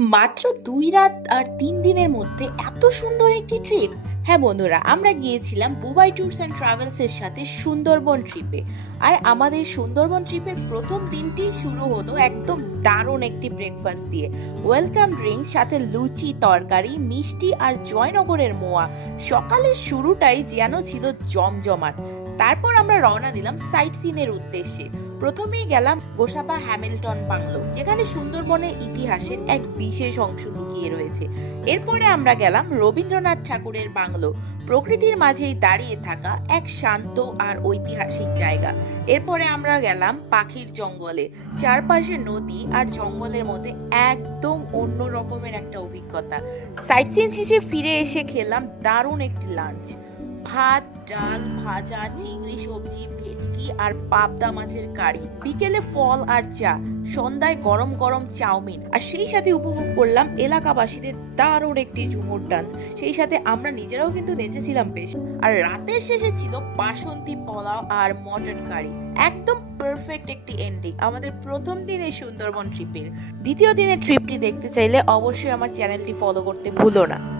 মাত্র ২ রাত আর ৩ দিনের মধ্যে এত সুন্দর একটি ট্রিপ। হ্যাঁ বন্ধুরা, আমরা গিয়েছিলাম বুবাই ট্যুরস অ্যান্ড ট্রাভেলস এর সাথে সুন্দরবন ট্রিপে। আর আমাদের সুন্দরবন ট্রিপের প্রথম দিনটি শুরু হলো একদম দারুণ একটি ব্রেকফাস্ট দিয়ে। ওয়েলকাম ড্রিঙ্ক, সাথে লুচি, তরকারি, মিষ্টি আর জয়নগরের মোয়া। সকালের শুরুটাই যেন ছিল জমজমাট। তারপর আমরা রওনা দিলাম সাইট সিনের উদ্দেশ্যে। প্রথমেই গেলাম গোসাবা হ্যামিল্টন বাংলো, যেখানে সুন্দরবনের ইতিহাসের এক বিশেষ অংশ লুকিয়ে রয়েছে। এরপরে আমরা গেলাম রবীন্দ্রনাথ ঠাকুরের বাংলো, প্রকৃতির মাঝেই দাঁড়িয়ে থাকা এক শান্ত আর ঐতিহাসিক জায়গা। এরপরে আমরা গেলাম পাখির জঙ্গলে, চারপাশে নদী আর জঙ্গলের মধ্যে একদম অন্য রকমের একটা অভিজ্ঞতা। সাইট সিন শেষে ফিরে এসে খেলাম দারুণ একটি লাঞ্চ। ভাত, ডাল, ভাজা, চিংড়ি সবজি, ভেটকি আর পাবদা মাছের কারি। বিকেলে ফল আর চা, সন্ধ্যায় গরম গরম চাউমিন, আর সেই সাথে উপভোগ করলাম এলাকাবাসীদের দারুণ একটি ঝুমুর ডান্স। সেই সাথে আমরা নিজেরাও কিন্তু নেচেছিলাম বেশ। আর রাতের শেষে ছিল বাসন্তী পোলাও আর মটন কারি। একদম পারফেক্ট একটি এন্ডিং আমাদের প্রথম দিনের সুন্দরবন ট্রিপের। দ্বিতীয় দিনের ট্রিপটি দেখতে চাইলে অবশ্যই আমার চ্যানেলটি ফলো করতে ভুলো না।